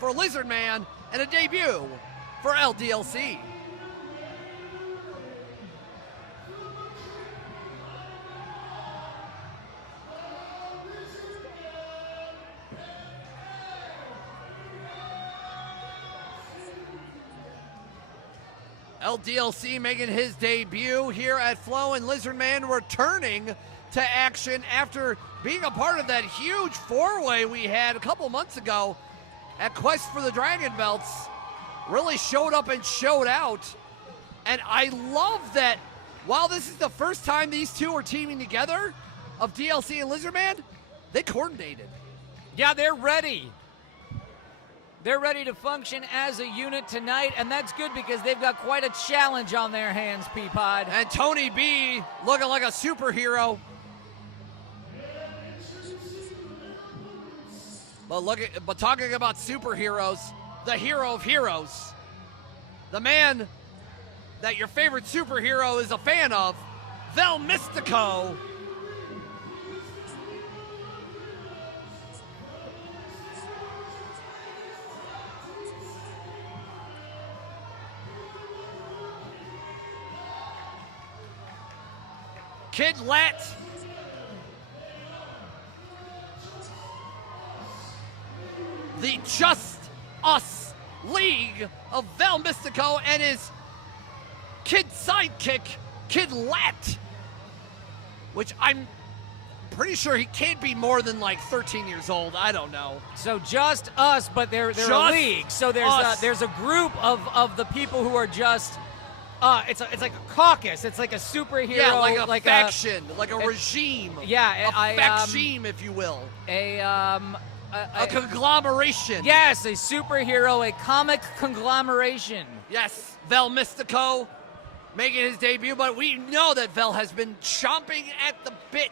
for Lizardman and a debut for LDLC. LDLC making his debut here at Flow, and Lizardman returning to action after being a part of that huge four-way we had a couple months ago at Quest for the Dragon Belts. Really showed up and showed out. And I love that while this is the first time these two are teaming together, of DLC and Lizardman, they coordinated. Yeah, they're ready. They're ready to function as a unit tonight, and that's good because they've got quite a challenge on their hands, Peapod. And Tony B looking like a superhero. But talking about superheroes, the hero of heroes, the man that your favorite superhero is a fan of, Vel Mystico. Kid Lat. The Just Us League of Vel Mystico and his kid sidekick, Kid Lat, which I'm pretty sure he can't be more than like 13 years old. I don't know. So Just Us, but they're a league. So there's a group of the people who are just. It's like a caucus. It's like a superhero. Yeah, like a faction, like a regime. Yeah, a faction, if you will. A conglomeration. Yes, a superhero, a comic conglomeration. Yes, Vel Mystico making his debut, but we know that Vel has been chomping at the bit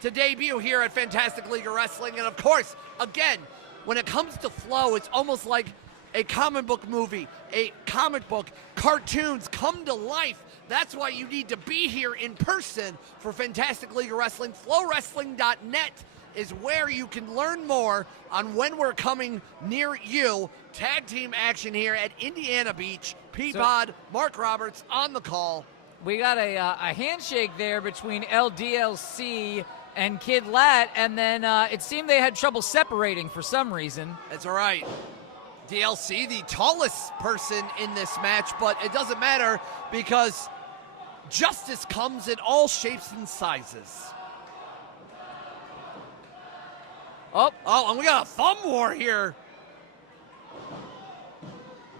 to debut here at Fantastic League of Wrestling. And of course, again, when it comes to Flow, it's almost like a comic book movie, a comic book, cartoons come to life. That's why you need to be here in person for Fantastic League of Wrestling. FlowWrestling.net is where you can learn more on when we're coming near you. Tag team action here at Indiana Beach. Peapod, Mark Roberts on the call. We got a handshake there between LDLC and Kid Lat, and then it seemed they had trouble separating for some reason. That's all right. DLC, the tallest person in this match, but it doesn't matter because justice comes in all shapes and sizes. Oh, and we got a thumb war here.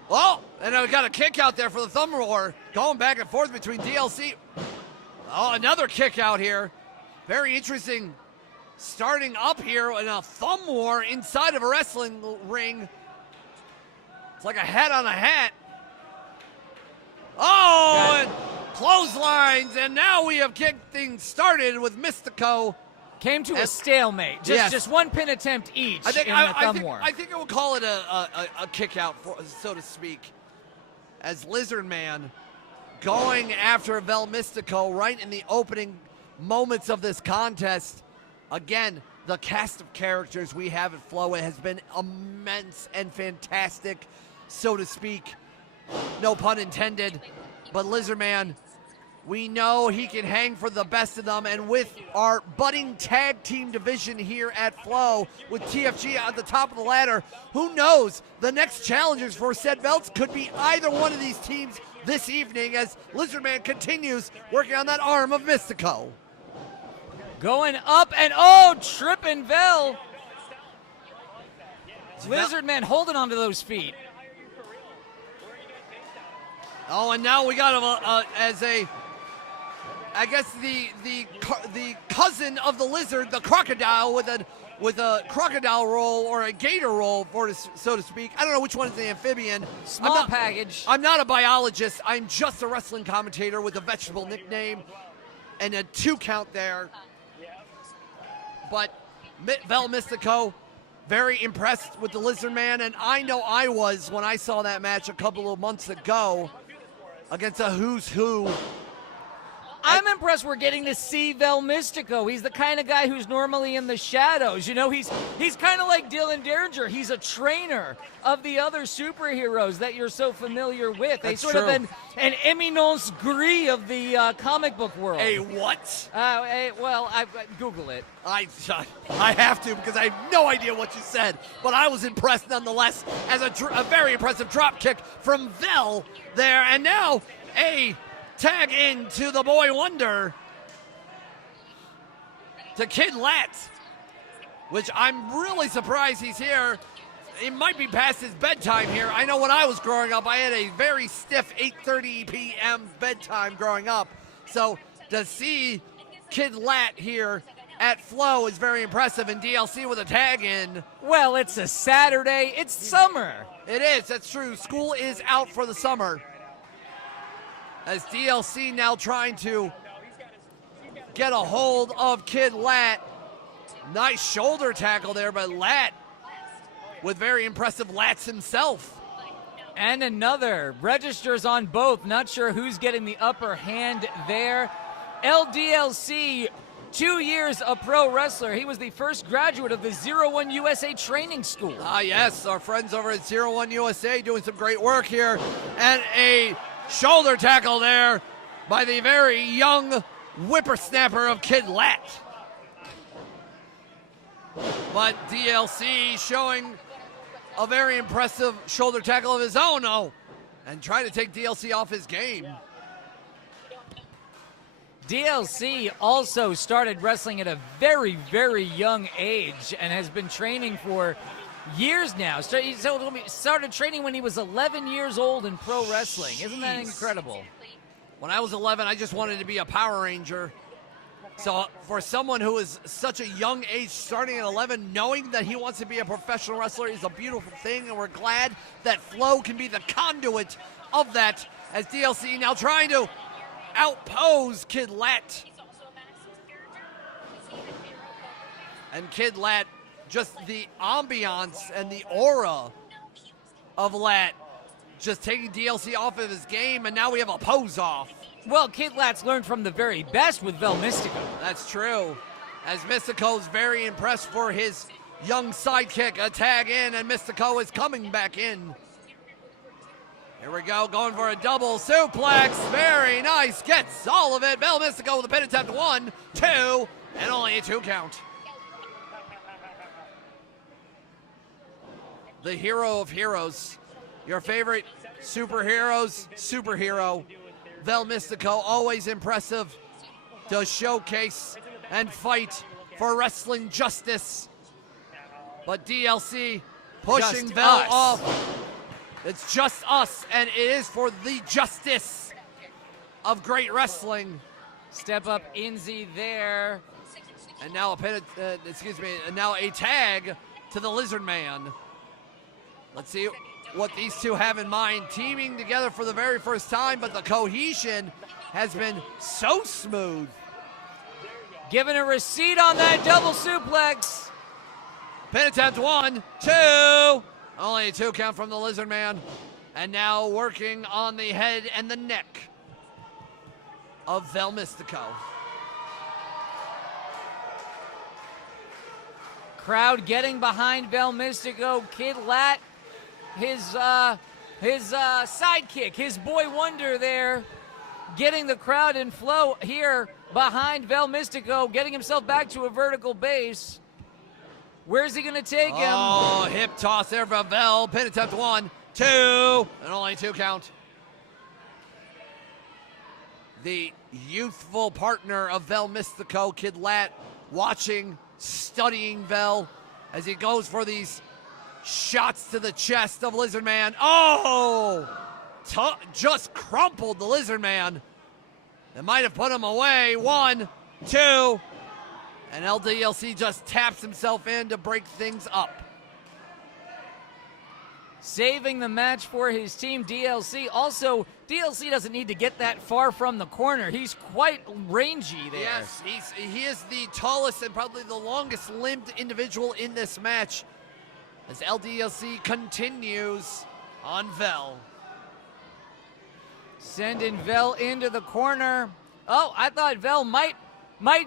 Oh, and we got a kick out there for the thumb war. Going back and forth between DLC. Oh, another kick out here. Very interesting starting up here in a thumb war inside of a wrestling ring. It's like a hat on a hat. Oh, and clotheslines, and now we have kicked things started with Mystico. Came to a stalemate. Just one pin attempt each in the thumb war. I think it will call it a kick out, so to speak, as Lizardman going after Vel Mystico right in the opening moments of this contest. Again, the cast of characters we have at Flow has been immense and fantastic, so to speak. No pun intended. But Lizardman, we know he can hang for the best of them, and with our budding tag team division here at Flow, with TFG at the top of the ladder, who knows? The next challengers for said belts could be either one of these teams this evening as Lizardman continues working on that arm of Mystico. Going up and tripping Vel. Lizardman holding onto those feet. Oh, and now we got him I guess the cousin of the lizard, the crocodile, with a crocodile roll or a gator roll, so to speak. I don't know which one is the amphibian. Small package. I'm not a biologist. I'm just a wrestling commentator with a vegetable nickname and a 2 count there. But Vel Mystico, very impressed with the Lizardman, and I know I was when I saw that match a couple of months ago against a who's who. I'm impressed we're getting to see Vel Mystico. He's the kind of guy who's normally in the shadows. You know, he's kind of like Dylan Derringer. He's a trainer of the other superheroes that you're so familiar with. They sort of an éminence grise of the comic book world. A what? Google it. I have to because I have no idea what you said, but I was impressed nonetheless as a very impressive drop kick from Vel there, and now a tag in to the Boy Wonder, to Kid Lat, which I'm really surprised he's here. It might be past his bedtime here. I know when I was growing up, I had a very stiff 8:30 p.m. bedtime growing up. So to see Kid Lat here at Flow is very impressive, and DLC with a tag in. Well, it's a Saturday. It's summer. It is. That's true. School is out for the summer. As DLC now trying to get a hold of Kid Lat. Nice shoulder tackle there, but Lat with very impressive lats himself. And another. Registers on both. Not sure who's getting the upper hand there. LDLC, 2 years a pro wrestler. He was the first graduate of the 01 USA training school. Yes, our friends over at 01 USA doing some great work here. And a shoulder tackle there by the very young whippersnapper of Kid Lat. But DLC showing a very impressive shoulder tackle of his own, and trying to take DLC off his game. DLC also started wrestling at a very, very young age and has been training for years now. So he started training when he was 11 years old in pro wrestling. Isn't that incredible? When I was 11, I just wanted to be a Power Ranger. So for someone who is such a young age, starting at 11, knowing that he wants to be a professional wrestler is a beautiful thing, and we're glad that Flo can be the conduit of that, as DLC now trying to outpose Kid Lat. And Kid Lat, just the ambiance and the aura of Lat, just taking DLC off of his game, and now we have a pose off. Well, Kid Lat's learned from the very best with Vel Mystico. That's true. As Mystico's very impressed for his young sidekick, a tag in, and Mystico is coming back in. Here we go, going for a double suplex. Very nice, gets all of it. Vel Mystico with a pin attempt, 1, 2, and only a 2 count. The hero of heroes. Your favorite superhero. Vel Mystico, always impressive to showcase and fight for wrestling justice. But DLC pushing Vel off. It's just us, and it is for the justice of great wrestling. Step up Inzi there. And now now a tag to the Lizardman. Let's see what these two have in mind, teaming together for the very first time, but the cohesion has been so smooth. Giving a receipt on that double suplex. Pin attempt, 1, 2. Only a 2 count from the Lizardman. And now working on the head and the neck of Vel Mystico. Crowd getting behind Vel Mystico. Kid Lat, his sidekick, his boy wonder there, getting the crowd in flow here behind Vel Mystico, getting himself back to a vertical base. Where's he going to take him? Oh, hip toss there for Vel. Pin attempt, 1, 2, and only 2 count. The youthful partner of Vel Mystico, Kid Lat, watching, studying Vel as he goes for these shots to the chest of Lizardman. Oh! Just crumpled the Lizardman. It might have put him away. 1, 2. And LDLC just taps himself in to break things up. Saving the match for his team, DLC. Also, DLC doesn't need to get that far from the corner. He's quite rangy there. Yes, he is the tallest and probably the longest limbed individual in this match, as LDLC continues on Vel. Sending Vel into the corner. Oh, I thought Vel might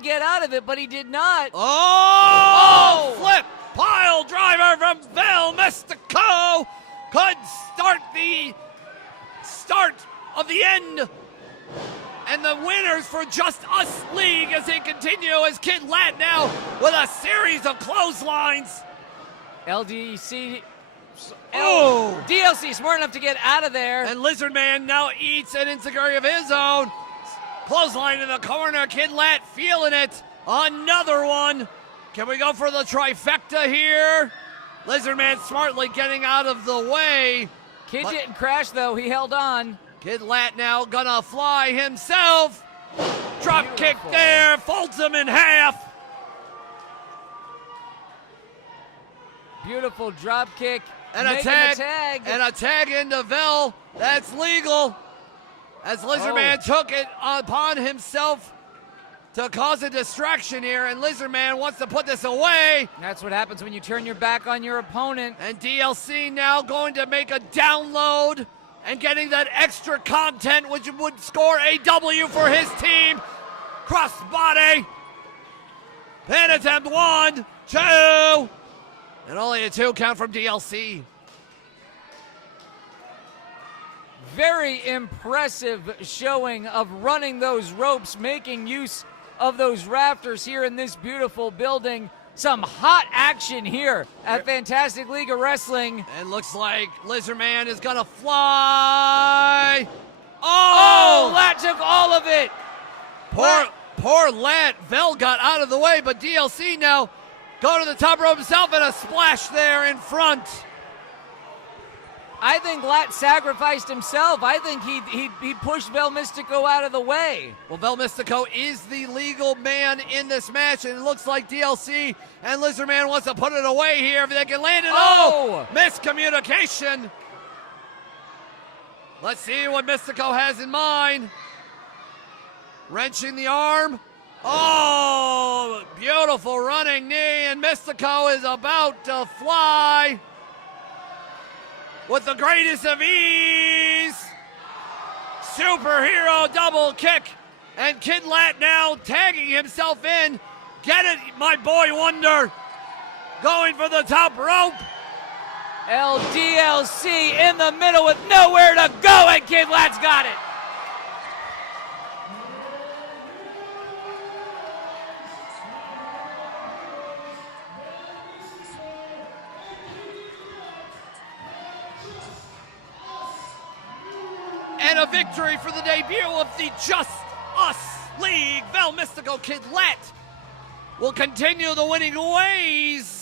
get out of it, but he did not. Oh! Flip pile driver from Vel Mystico could start the start of the end. And the winners for Just Us League as they continue as Kid Lat now with a series of clotheslines. LDC. Oh! DLC smart enough to get out of there. And Lizardman now eats an enziguri of his own. Clothesline in the corner. Kid Lat feeling it. Another one. Can we go for the trifecta here? Lizardman smartly getting out of the way. Kid didn't crash, though. He held on. Kid Lat now gonna fly himself. Drop kick there. Folds him in half. Beautiful drop kick. And a tag. And a tag into Vel. That's legal. As Lizardman took it upon himself to cause a distraction here, and Lizardman wants to put this away. That's what happens when you turn your back on your opponent. And DLC now going to make a download and getting that extra content, which would score a W for his team. Crossbody. Pin attempt 1, 2. And only a 2 count from DLC. Very impressive showing of running those ropes, making use of those rafters here in this beautiful building. Some hot action here at Fantastic League of Wrestling. And looks like Lizardman is gonna fly. Oh, Lat took all of it. Poor Lat. Vel got out of the way, but DLC now going to the top rope himself and a splash there in front. I think Lat sacrificed himself. I think he pushed Vel Mystico out of the way. Well, Vel Mystico is the legal man in this match, and it looks like DLC and Lizardman wants to put it away here if they can land it. Oh! Miscommunication. Let's see what Mystico has in mind. Wrenching the arm. Oh, beautiful running knee, and Mystico is about to fly with the greatest of ease. Superhero double kick, and Kid Lat now tagging himself in. Get it, my boy Wonder. Going for the top rope. LDLC in the middle with nowhere to go, and Kid Lat's got it. And a victory for the debut of the Just Us League. Vel Mystico Kid Lat will continue the winning ways.